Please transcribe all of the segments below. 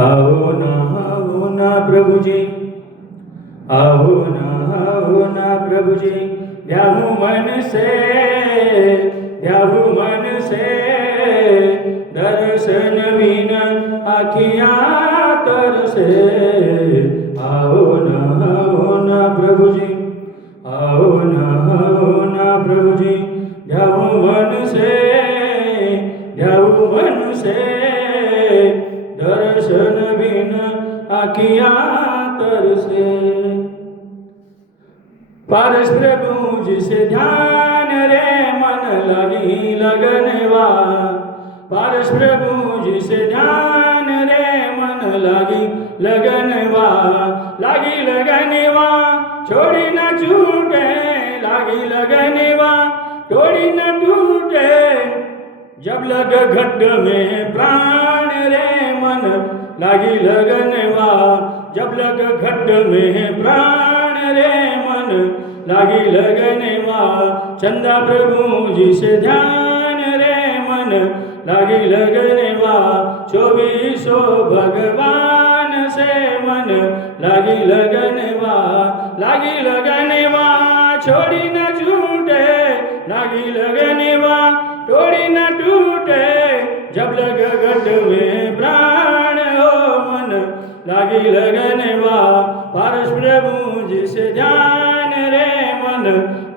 आओ ना प्रभु जी, आओ ना प्रभु जी, ब्याहू मन से, ब्याहू मन से, दर्शन बिना आखियाँ तरसे। आओ ना प्रभु जी, आओ ना प्रभु जी, ब्याहू मन से, ब्याहू मन से, दर्शन बिना आखियाँ तरसे। पारस प्रभु जिसे ध्यान रे मन लगी लगनवा, पारस प्रभु जिसे ध्यान रे मन लगी लगनवा, लगी लगनवा छोड़ी न छूटे, लगी लगनवा छोड़ी न टूटे, जब लग घट में प्राण रे मन लगी लगनवा, जब लग घट में प्राण रे मन लगी लगनवा, चंदा प्रभु जी से ध्यान रे मन लगी लगनवा, चौबीसों भगवान से मन लगी लगनवा, लगी लगनवा छोड़ी न छूटे, लगी लगनवा छोड़ी न टूटे, जब लग घट में प्राण हो मन लगी लगनवा, पारस प्रभु जिसे ध्यान रे मन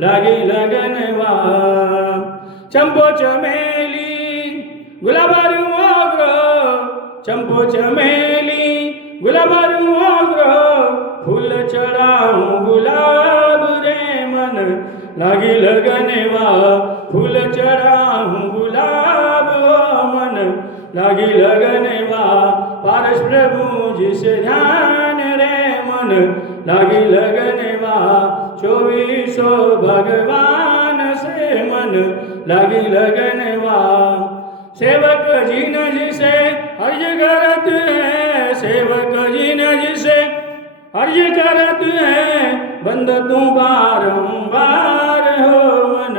लगी लगनवा। चंपो चमेली गुलाबारू मोगरो, चंपो चमेली गुलाबारू मोगरो, फूल चढ़ाऊं गुलाब रे मन लगी लगनवा, फूल चढ़ाऊं गुलाब मन लगी लगनवा, पारस प्रभु जिसे ध्यान रे मन लगी लगनवा, चौबीसों भगवान से मन लगी लगनवा। सेवक जी न जिसे अर्ज करत है, सेवक जी न जिसे अर्ज करत है, बंद तू बारंबार हो मन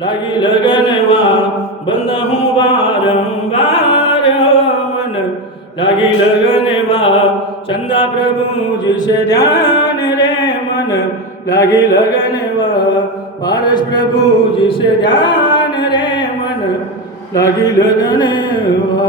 लगी लगनवा, बंद हूँ बारंबार हो मन लगी लगनवा, चंदा प्रभु जिसे ध्यान रे मन लगी लगनवा, पारस प्रभु जिसे ध्यान रे मन लगी लगनवा।